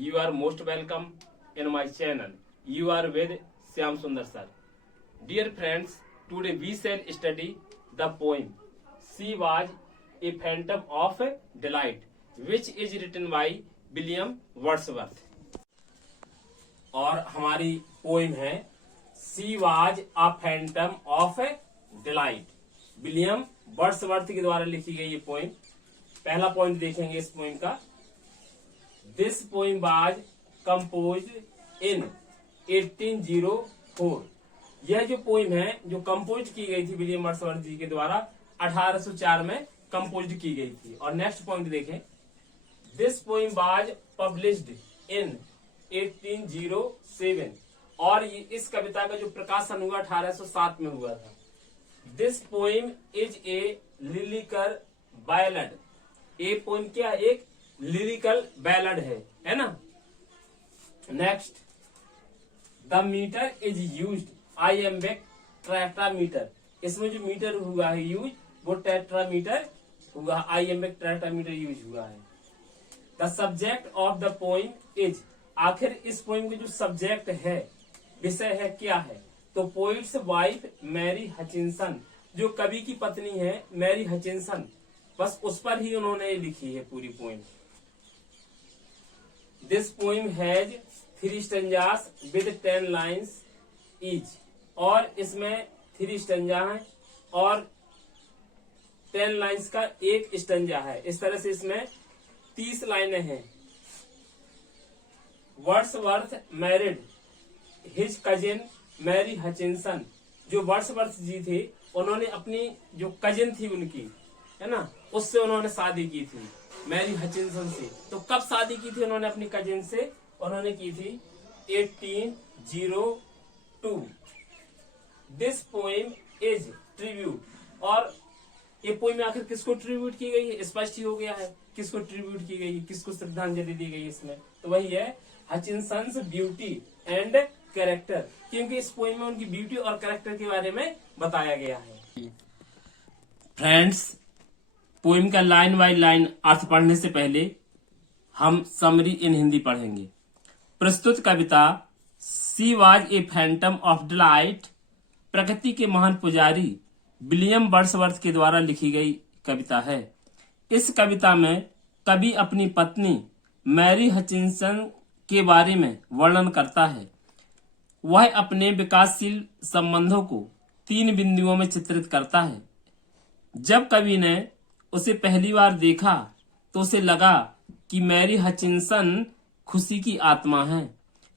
You are most welcome in my channel. You are with Shyam Sundar sir. Dear friends, today we shall study the poem She Was a Phantom of Delight, which is written by William Wordsworth. और हमारी poem है She Was a Phantom of Delight. William Wordsworth के द्वारा लिखी गई ये poem. पहला point देखेंगे इस पोएम का। दिस पोएम वाज कंपोज्ड इन 1804। यह जो पोएम है जो कंपोज की गई थी विलियम वर्ड्सवर्थ जी के द्वारा 1804 में कंपोज की गई थी। और नेक्स्ट पॉइंट देखें, this poem was published in 1807। और इस कविता का जो प्रकाशन हुआ 1807 में हुआ था। This poem is a lyrical ballad. ये पोएम क्या, एक लिरिकल बैलड है ना। Next, the meter is used iambic tetrameter. इसमें जो मीटर हुआ है यूज वो टेट्रामीटर हुआ, आइएम्बिक टेट्रामीटर यूज हुआ है। The subject of the poem is, आखिर इस पोएम का जो सब्जेक्ट है, विषय है, क्या है, तो पोइट्स वाइफ मैरी हचिंसन, जो कवि की पत्नी है मैरी हचिंसन, बस उस पर ही उन्होंने लिखी है पूरी poem. This poem has 3 stanzas with 10 lines each. और इसमें 3 स्टेंजा है और 10 लाइन्स का एक स्टेंजा है। इस तरह से इसमें 30 लाइनें हैं। Wordsworth married his cousin Mary Hutchinson. जो वर्ड्सवर्थ जी थे उन्होंने अपनी जो कजिन थी उनकी, है ना, उससे उन्होंने शादी की थी, मैरी हचिंसन से। तो कब शादी की थी उन्होंने अपनी कजिन से? उन्होंने की थी 1802। This poem is tribute. और ये पोएम आखिर किसको ट्रिब्यूट की गई है? स्पष्ट ही हो गया है किसको ट्रिब्यूट की गई है, किसको श्रद्धांजलि दी गई है इसमें। तो वही है हचिंसन्स ब्यूटी एंड कैरेक्टर, क्योंकि इस पोएम में उनकी ब्यूटी और कैरेक्टर के बारे में बताया गया है। फ्रेंड्स, पोएम का लाइन बाय लाइन अर्थ पढ़ने से पहले हम समरी इन हिंदी पढ़ेंगे। प्रस्तुत कविता she was a phantom of delight प्रकृति के महान पुजारी विलियम वर्ड्सवर्थ के द्वारा लिखी गई कविता है। इस कविता में कवि अपनी पत्नी मैरी हचिंसन के बारे में वर्णन करता है। वह अपने विकासशील संबंधों को 3 बिंदुओं में चित्रित करता है। जब कवि ने उसे पहली बार देखा तो उसे लगा कि मैरी हचिंसन खुशी की आत्मा है।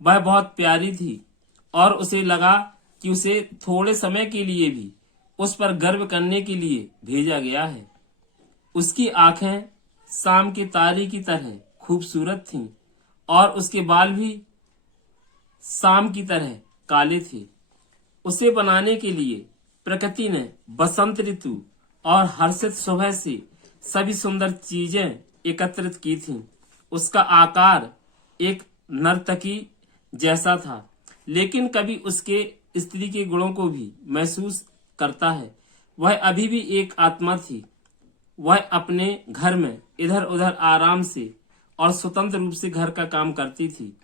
वह बहुत प्यारी थी और उसे लगा कि उसे थोड़े समय के लिए भी उस पर गर्व करने के लिए भेजा गया है। उसकी आंखें शाम के तारे की तरह खूबसूरत थीं और उसके बाल भी शाम की तरह काले थे। उसे बनाने के लिए प्रकृति ने बसंत ऋतु और हर्षित सुबह से सभी सुंदर चीजें एकत्रित की थीं। उसका आकार एक नर्तकी जैसा था, लेकिन कभी उसके स्त्री के गुणों को भी महसूस करता है। वह अभी भी एक आत्मा थी। वह अपने घर में इधर उधर आराम से और स्वतंत्र रूप से घर का काम करती थी।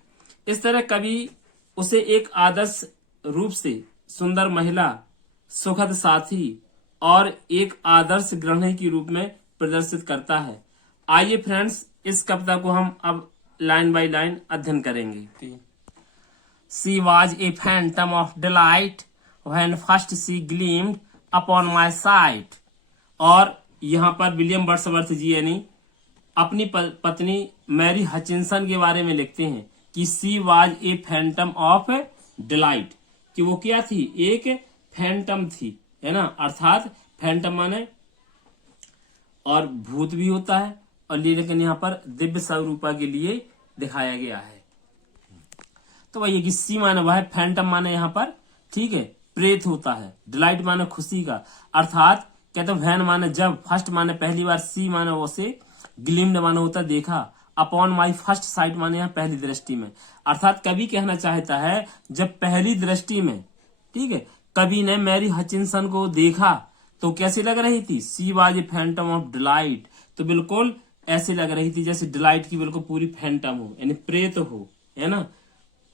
इस तरह कवि उसे एक आदर्श रूप से सुंदर महिला, सुखद साथी और एक आदर्श गृहिणी के रूप में प्रदर्शित करता है। आइए फ्रेंड्स, इस कविता को हम अब लाइन बाय लाइन अध्ययन करेंगे। She was a phantom of delight when first she gleamed upon my sight. और यहाँ पर विलियम वर्ड्सवर्थ जी यानी अपनी पत्नी मैरी हचिंसन के बारे में लिखते हैं कि सी was a phantom of delight, कि वो क्या थी, एक फैंटम थी, है ना। अर्थात फैंटम माने और भूत भी होता है, और लेकिन यहाँ पर दिव्य स्वरूपा के लिए दिखाया गया है। तो वही है कि सी माने वह है, फैंटम माने यहाँ पर, ठीक है, प्रेत होता है, डिलाइट माने खुशी का। अर्थात कहते वैन माने जब, फर्स्ट माने पहली बार, सी माने उसे, ग्लिम्ड माने होता देखा, अपॉन माई फर्स्ट साइट माने यहाँ पहली दृष्टि में। अर्थात कवि कहना चाहता है जब पहली दृष्टि में, ठीक है, कवि ने मैरी हचिंसन को देखा तो कैसी लग रही थी, सी was a phantom of delight, तो बिल्कुल ऐसे लग रही थी जैसे डिलाइट की बिल्कुल पूरी फैंटम हो, यानी प्रेत हो, है ना।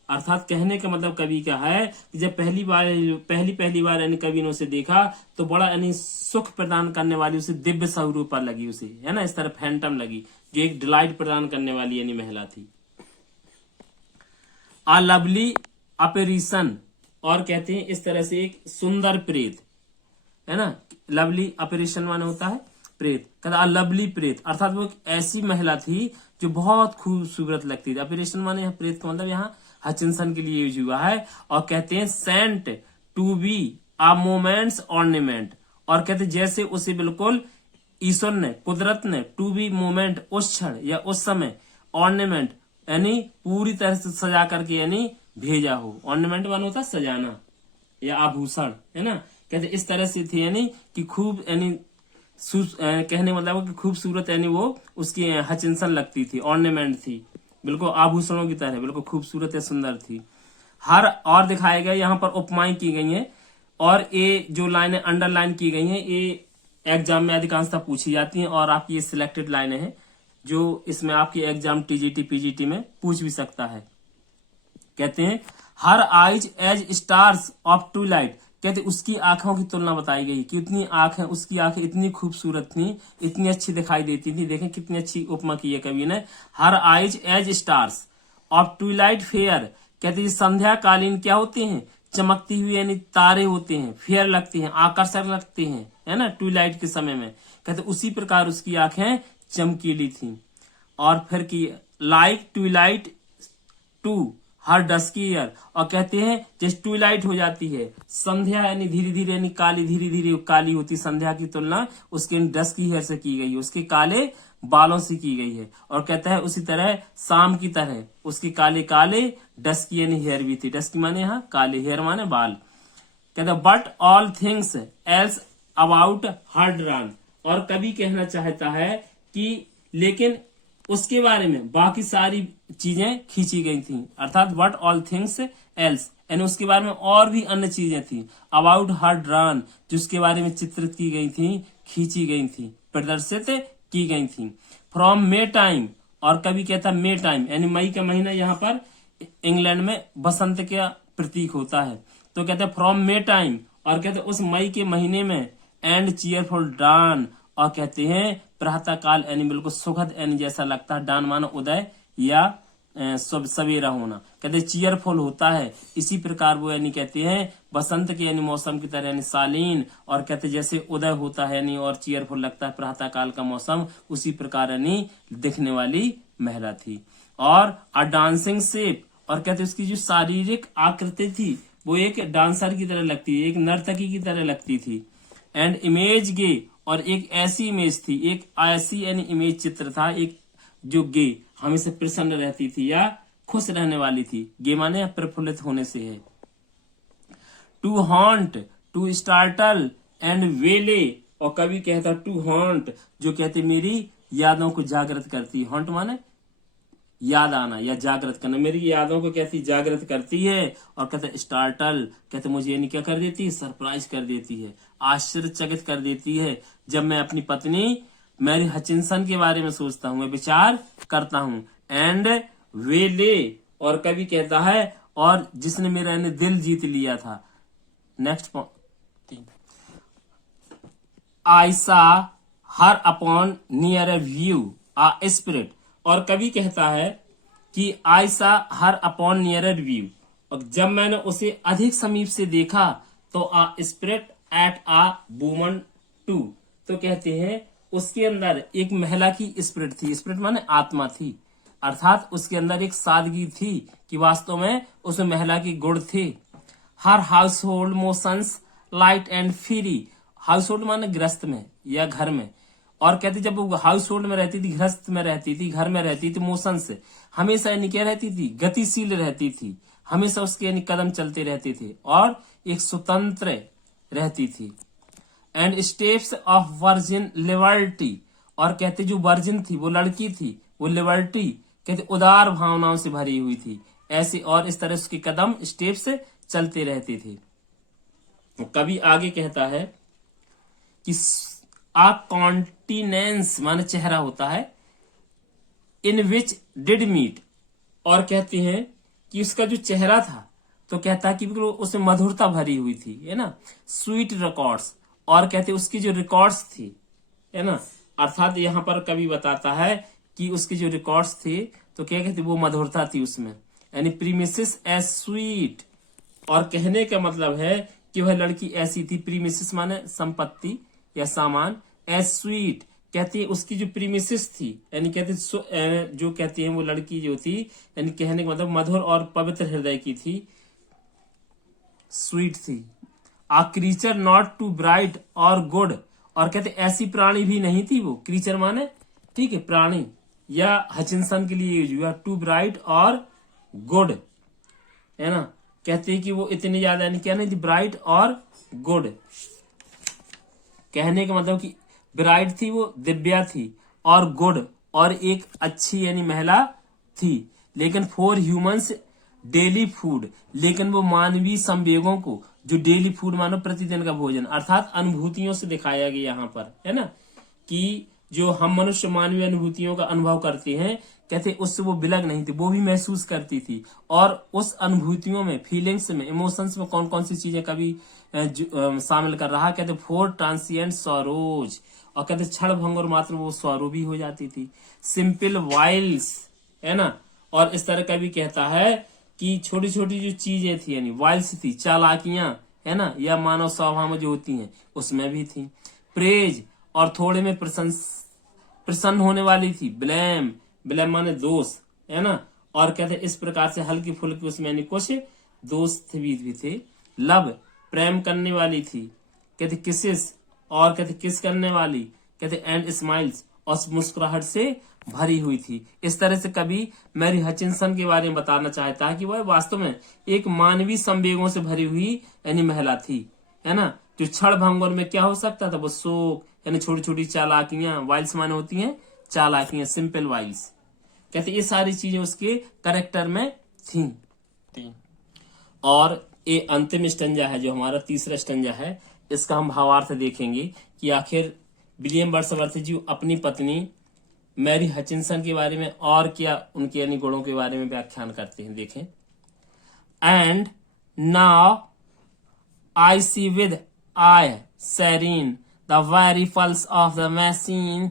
अर्थात कहने का मतलब कवि का है कि जब पहली बार यानी कवि ने उसे देखा तो बड़ा यानी सुख प्रदान करने वाली उसे दिव्य स्वरूपा लगी उसे, है ना, इस तरह फैंटम लगी जो एक डिलाइट प्रदान करने वाली यानी महिला थी। आ लवली अपेरिशन, और कहते हैं इस तरह से एक सुंदर प्रेत, है ना। लवली अपेरिशन माने होता है प्रेत, कहता लवली प्रेत, अर्थात वो एक ऐसी महिला थी जो बहुत खूबसूरत लगती थी। अपेरिशन माने यहाँ प्रेत का मतलब यहाँ हचिंसन के लिए यूज हुआ है। और कहते हैं sent to be a moment's ornament, और कहते जैसे उसे बिल्कुल ईश्वर ने, कुदरत ने टू बी मोमेंट उस क्षण या उस समय, ऑर्नामेंट यानी पूरी तरह से सजा करके यानी भेजा हो। ऑर्नामेंट माने होता है सजाना या आभूषण, है ना। कहते इस तरह से थी यानी कि खूब यानी कहने मतलब कि खूबसूरत यानी वो उसकी हचिंसन लगती थी, ऑर्नामेंट थी, बिल्कुल आभूषणों की तरह बिल्कुल खूबसूरत या सुंदर थी। हर और दिखाए गए यहाँ पर उपमाएं की गई हैं, और ये जो लाइनें अंडरलाइन की गई हैं ये एग्जाम में अधिकांशतः पूछी जाती हैं, और आपकी ये सिलेक्टेड लाइनें हैं जो इसमें आपकी एग्जाम टीजीटी पीजीटी में पूछ भी सकता है। कहते हैं her eyes as stars of twilight, कहते उसकी आंखों की तुलना बताई गई, कितनी आंखें, उसकी आंखें इतनी खूबसूरत थी, इतनी अच्छी दिखाई देती थी। देखें कितनी अच्छी उपमा की है कवि ने। Her eyes as stars of twilight fair, कहते संध्या कालीन क्या होते हैं, चमकती हुई यानी तारे होते हैं, फेयर लगते हैं, आकर्षक लगते हैं, है ना, ट्विलाइट के समय में। कहते उसी प्रकार उसकी आंखें चमकीली थी। और फिर की like twilight too her dusky hair, और कहते हैं जैसे ट्विलाइट हो जाती है संध्या यानी धीरे धीरे यानी काली, धीरे धीरे काली होती संध्या की तुलना उसके डस्की हेयर से की गई है, उसके काले बालों से की गई है। और कहता है उसी तरह शाम की तरह उसकी काले काले डस्की यानी हेयर भी थी। डस्की माने यहाँ काले, हेयर माने बाल। कहता but all things else about her drawn, और कभी कहना चाहता है कि लेकिन उसके बारे में बाकी सारी चीजें खींची गई थी, अर्थात व्हाट ऑल थिंग्स एल्स यानी उसके बारे में और भी अन्य चीजें थी, अबाउट हर ड्रान जिसके बारे में चित्रित की गई थी, खींची गई थी, प्रदर्शित की गई थी। फ्रॉम मे टाइम, और कभी कहता मे टाइम यानी मई का महीना यहाँ पर इंग्लैंड में बसंत का प्रतीक होता है, तो कहते हैं फ्रॉम मे टाइम, और कहते हैं उस मई के महीने में एंड चीयरफुल डान, और कहते हैं प्रातः काल यानी बिल्कुल सुखद यानी जैसा लगता है, डान माना उदय या सवेरा होना, कहते चीयरफुल होता है, इसी प्रकार वो यानी कहते हैं बसंत के यानी मौसम की तरह यानी शालीन, और कहते जैसे उदय होता है यानी और चीयरफुल लगता है प्रातः काल का मौसम, उसी प्रकार यानी दिखने वाली महिला थी। और अ डांसिंग शेप, और कहते उसकी जो शारीरिक आकृति थी वो एक डांसर की तरह लगती है, एक नर्तकी की तरह लगती थी। एंड इमेज गे, और एक ऐसी इमेज थी, एक ऐसी यानी इमेज चित्र था, एक जो गे हमेशा प्रसन्न रहती थी या खुश रहने वाली थी। गे माने प्रफुल्लित होने से है। To haunt, to startle and waylay, और कभी कहता टू हॉन्ट जो कहते मेरी यादों को जागृत करती। हॉन्ट माने याद आना या जागृत करना, मेरी यादों को कहती जागृत करती है। और कहते स्टार्टल, कहते मुझे यानी क्या कर देती है, सरप्राइज कर देती है, आश्चर्यचकित कर देती है जब मैं अपनी पत्नी मैरी हचिंसन के बारे में सोचता हूं, मैं विचार करता हूं। एंड वेले, और कभी कहता है और जिसने मेरा यानी दिल जीत लिया था। Next I saw her upon near a view a spirit, और कभी कहता है कि आई saw her upon nearer view, और जब मैंने उसे अधिक समीप से देखा तो a spirit yet a woman too, तो कहते हैं उसके अंदर एक महिला की स्पिरिट थी, स्पिरिट माने आत्मा थी, अर्थात उसके अंदर एक सादगी थी कि वास्तव में उस महिला की गुण थे। Her household motions light and free, household माने गृहस्थ में या घर में, और कहती जब वो हाउस होल्ड में रहती थी, गृहस्थ में रहती थी, घर में रहती थी, मोशन से हमेशा यानी क्या रहती थी, गतिशील रहती थी, हमेशा उसके यानी कदम चलते रहते थे और एक स्वतंत्र रहती थी। And steps of virgin liberty, और कहते जो वर्जिन थी वो लड़की थी, वो लिबर्टी कहते उदार भावनाओं से भरी हुई थी, ऐसे और इस तरह उसके कदम स्टेप्स चलते रहते थे। कभी आगे कहता है कि आ कॉन्टिनेंस माने चेहरा होता है, इन विच डिड मीट, और कहते हैं कि उसका जो चेहरा था तो कहता है कि बिल्कुल उसमें मधुरता भरी हुई थी, है ना, स्वीट रिकॉर्ड्स, और कहते उसकी जो रिकॉर्ड्स थी, है ना, अर्थात यहाँ पर कवि बताता है कि उसके जो रिकॉर्ड्स थे तो क्या कहते वो मधुरता थी उसमें, यानी प्रीमिसेस एज स्वीट, और कहने का मतलब है कि वह लड़की ऐसी थी, प्रीमिसेस माने संपत्ति या सामान, एज स्वीट कहती है उसकी जो प्रीमिसेस थी, यानी कहते जो कहती है वो लड़की जो थी, यानी कहने का मतलब मधुर और पवित्र हृदय की थी, स्वीट थी। आ क्रीचर नॉट टू ब्राइट और गुड, और कहते ऐसी प्राणी भी नहीं थी वो, क्रीचर माने ठीक है प्राणी, या हचिंसन के लिए यूज हुआ टू ब्राइट और गुड, है ना, कहते हैं कि वो इतनी ज्यादा यानी क्या नहीं थी, ब्राइट और गुड, कहने का मतलब कि ब्राइट थी वो, दिव्या थी, और गुड और एक अच्छी यानी महिला थी, लेकिन फॉर ह्यूमंस डेली फूड, लेकिन वो मानवीय संवेगों को, जो डेली फूड मानो प्रतिदिन का भोजन, अर्थात अनुभूतियों से दिखाया गया यहाँ पर, है ना, कि जो हम मनुष्य मानवीय अनुभूतियों का अनुभव करते हैं, कहते उससे वो बिलग नहीं थी, वो भी महसूस करती थी, और उस अनुभूतियों में, फीलिंग्स में, इमोशंस में कौन कौन सी चीजें कभी शामिल कर रहा, कहते फोर ट्रांसिएंट सॉरोज, और कहते क्षण भंग और मात्र वो सॉरो भी हो जाती थी, सिंपल वाइल्स, है ना, और इस तरह का भी कहता है कि छोटी छोटी जो चीजें थी यानी वाइल्स थी, चालाकियां, है ना, या मानव स्वभाव में जो होती हैं उसमें भी थी, प्रेज और थोड़े में प्रसन्न होने वाली थी, ब्लेम, ब्लेम माने दोष, है ना, और कहते इस प्रकार से हल्की फुल्की उसमें यानी कुछ दोस्त भी थे, लव प्रेम करने वाली थी, कहते किसेस, और कहते किस करने वाली, कहते एंड स्माइल्स, और मुस्कुराहट से भरी हुई थी। इस तरह से कभी मैरी हचिंसन के बारे में बताना चाहता है कि वह वास्तव में एक मानवीय संवेगों से भरी हुई यानी महिला थी, है ना, जो क्षण भंगुर में क्या हो सकता था, वो शोक, यानी छोटी छोटी चालाकियां, वाइल्स माने होती हैं चालाकियां, सिंपल वाइल्स, कहते ये सारी चीजें उसके कैरेक्टर में थी। और ये अंतिम स्टंजा है जो हमारा तीसरा स्टंजा है, इसका हम भावार्थ देखेंगे कि आखिर विलियम वर्ड्सवर्थ जी अपनी पत्नी मैरी हचिंसन के बारे में और क्या उनके यानी गुणों के बारे में व्याख्यान करते हैं, देखें। And now I see with eye serene the very pulse of the machine,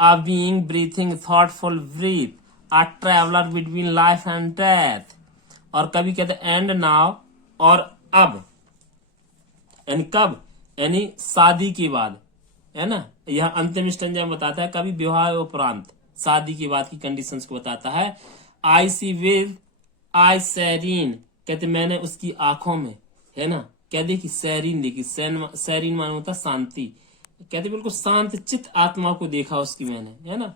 a being breathing thoughtful breath, a traveler between life and death, और कभी कहते एंड नाउ, और अब, यानी कब, यानी शादी के बाद, है ना, यह अंतिम स्टंजा में बताता है कभी विवाह उपरांत, शादी के बाद की कंडीशंस को बताता है। आई सी विद आई सैरीन, कहते मैंने उसकी आंखों में, है ना, क्या देखी, सैरीन देखी, सैरीन माने होता शांति, कहते बिल्कुल शांत चित्त आत्मा को देखा उसकी मैंने, है ना,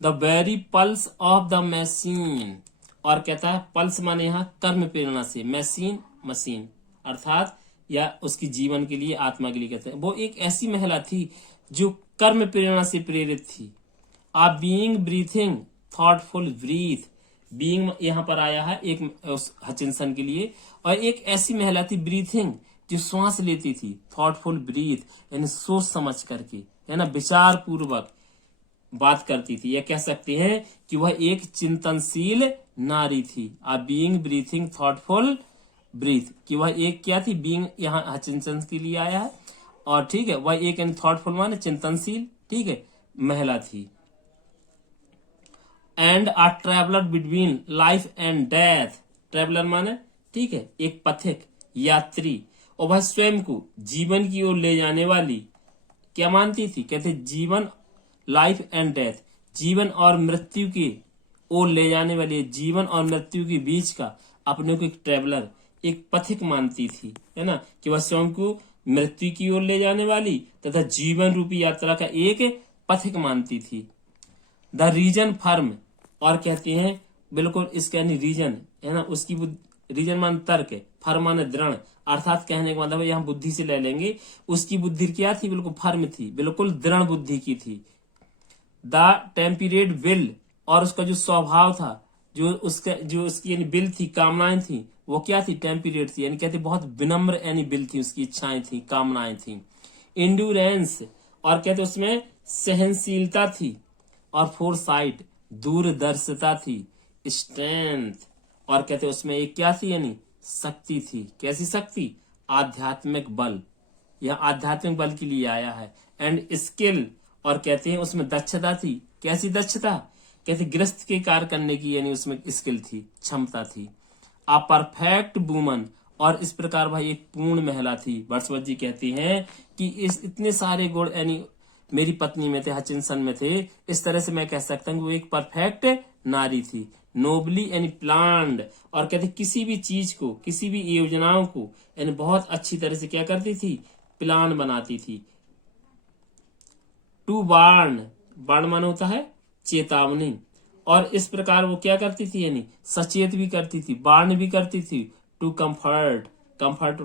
the very pulse of the machine, और कहता है पल्स माने यहाँ कर्म प्रेरणा से, मशीन मशीन, अर्थात या उसकी जीवन के लिए, आत्मा के लिए, कहते हैं वो एक ऐसी महिला थी जो कर्म प्रेरणा से प्रेरित थी। A being breathing thoughtful breath, being यहाँ पर आया है एक उस हचिंसन के लिए, और एक ऐसी महिला थी ब्रीथिंग जो श्वास लेती थी, थॉटफुल ब्रीथ यानी सोच समझ करके, है ना, विचार पूर्वक बात करती थी, या कह सकते हैं कि वह एक चिंतनशील नारी थी। A being breathing thoughtful breathe, कि वह एक क्या थी, बीइंग यहाँ हचिंसन के लिए आया है, और ठीक है वह एक थॉटफुल माने चिंतनशील, ठीक है, महिला थी। And a traveller between life and death, traveller माने ठीक है एक पथिक, यात्री, और वह स्वयं को जीवन की ओर ले जाने वाली क्या मानती थी, कहते जीवन, लाइफ एंड डेथ, जीवन और मृत्यु की ओर ले जाने वाली, जीवन और मृत्यु के बीच का अपने को एक ट्रेवलर, एक पथिक मानती थी, है ना, कि वह स्वयं को मृत्यु की ओर ले जाने वाली तथा जीवन रूपी यात्रा का एक पथिक मानती थी। द रीजन फर्म, और कहते हैं बिल्कुल इसका रीजन, है ना, उसकी रीजन मान तर्क, फर्म माने दृढ़, अर्थात कहने का मतलब यहाँ बुद्धि से ले लेंगे, उसकी बुद्धि क्या थी, बिल्कुल फर्म थी, बिल्कुल दृढ़ बुद्धि की थी। द टेम्परेट विल, और उसका जो स्वभाव था, जो उसकी यानी बिल थी, कामनाएं थी, वो क्या थी, टेम्परेट थी, यानी कहते बहुत विनम्र यानी बिल थी, उसकी इच्छाएं थी, कामनाएं थी। इंड्योरेंस, और कहते उसमें सहनशीलता थी, और फोरसाइट दूरदर्शिता थी, स्ट्रेंथ, और कहते उसमें एक क्या थी यानी शक्ति थी। कैसी शक्ति? आध्यात्मिक बल। यह आध्यात्मिक बल के लिए आया है। एंड स्किल, और कहते हैं उसमें दक्षता थी। कैसी दक्षता? कहते गृहस्थ के कार्य करने की यानी उसमें स्किल थी, क्षमता थी। अ परफेक्ट वुमन, और इस प्रकार भाई एक पूर्ण महिला थी। वर्ड्सवर्थ जी कहते हैं कि इस इतने सारे गुण यानी मेरी पत्नी में थे, हचिंसन में थे। इस तरह से मैं कह सकता हूँ वो एक परफेक्ट नारी थी। नोबली यानी प्लान्ड, और कहते किसी भी चीज को, किसी भी योजनाओं को यानी बहुत अच्छी तरह से क्या करती थी? प्लान बनाती थी। टू वार्न, वार्न माना होता है चेतावनी, और इस प्रकार वो क्या करती थी यानी सचेत भी करती थी, वार्न भी करती थी। टू कंफर्ट,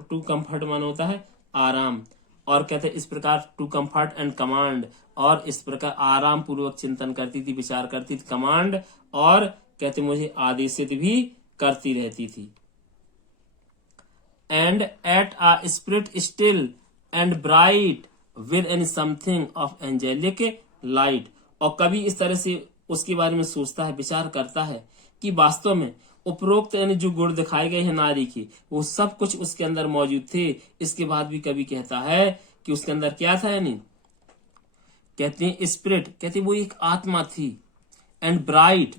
टू कंफर्ट माना होता है आराम, और कहते इस प्रकार टू कंफर्ट एंड कमांड, और इस प्रकार आराम पूर्वक चिंतन करती थी, विचार करती थी, कमांड, और कहते मुझे आदेशित भी करती रहती थी। And yet a spirit still and bright with any something of angelic light, और कभी इस तरह से उसके बारे में सोचता है, विचार करता है कि वास्तव में उपरोक्त यानी जो गुण दिखाए गए हैं नारी की, वो सब कुछ उसके अंदर मौजूद थे। इसके बाद भी कभी कहता है कि उसके अंदर क्या था यानी कहते हैं स्पिरिट, कहते वो एक आत्मा थी। एंड ब्राइट,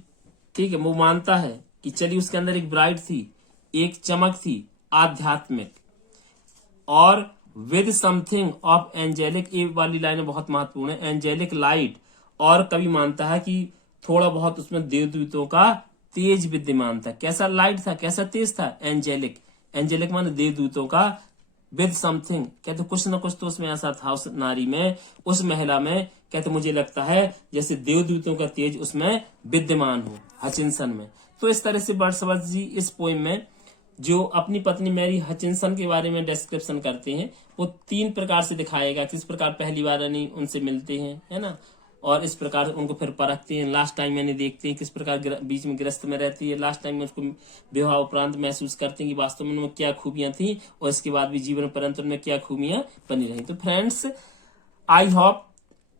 ठीक है, वो मानता है कि चलिए उसके अंदर एक ब्राइट थी, एक चमक थी आध्यात्मिक, और विद समथिंग ऑफ एंजेलिक, ये वाली लाइन बहुत महत्वपूर्ण है, एंजेलिक लाइट, और कभी मानता है कि थोड़ा बहुत उसमें देवदूतों का तेज विद्यमान था। कैसा लाइट था, कैसा तेज था? एंजेलिक, एंजेलिक माने देवदूतों का, विद समथिंग कहते कुछ ना कुछ तो उसमें ऐसा था, उस नारी में, उस महिला में, कहते मुझे लगता है जैसे देवदूतों का तेज उसमें विद्यमान हो, हचिंसन में। तो इस तरह से वर्ड्सवर्थ जी इस पोएम में जो अपनी पत्नी मैरी हचिंसन के बारे में डिस्क्रिप्शन करते हैं, वो 3 प्रकार से दिखाएगा। किस प्रकार पहली बार यानी उनसे मिलते हैं, है ना, और इस प्रकार उनको फिर परखते हैं, लास्ट टाइम यानी देखते हैं किस प्रकार बीच में गृहस्थ में रहती है, लास्ट टाइम में उसको विवाह उपरांत महसूस करते हैं कि वास्तव में उनमें क्या खूबियां थी, और इसके बाद भी जीवन पर्यंत उनमें क्या खूबियां बनी रही। तो फ्रेंड्स, आई होप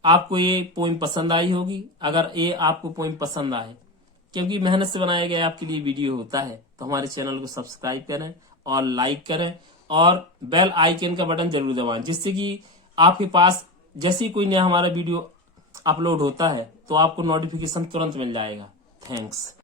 आपको ये पोइम पसंद आई होगी। अगर ये आपको पोइम पसंद आए, क्योंकि मेहनत से बनाया गया आपके लिए वीडियो होता है, तो हमारे चैनल को सब्सक्राइब करें और लाइक करें, और बेल आइकन का बटन जरूर दबाएं, जिससे कि आपके पास जैसे ही कोई नया हमारा वीडियो अपलोड होता है तो आपको नोटिफिकेशन तुरंत मिल जाएगा। थैंक्स।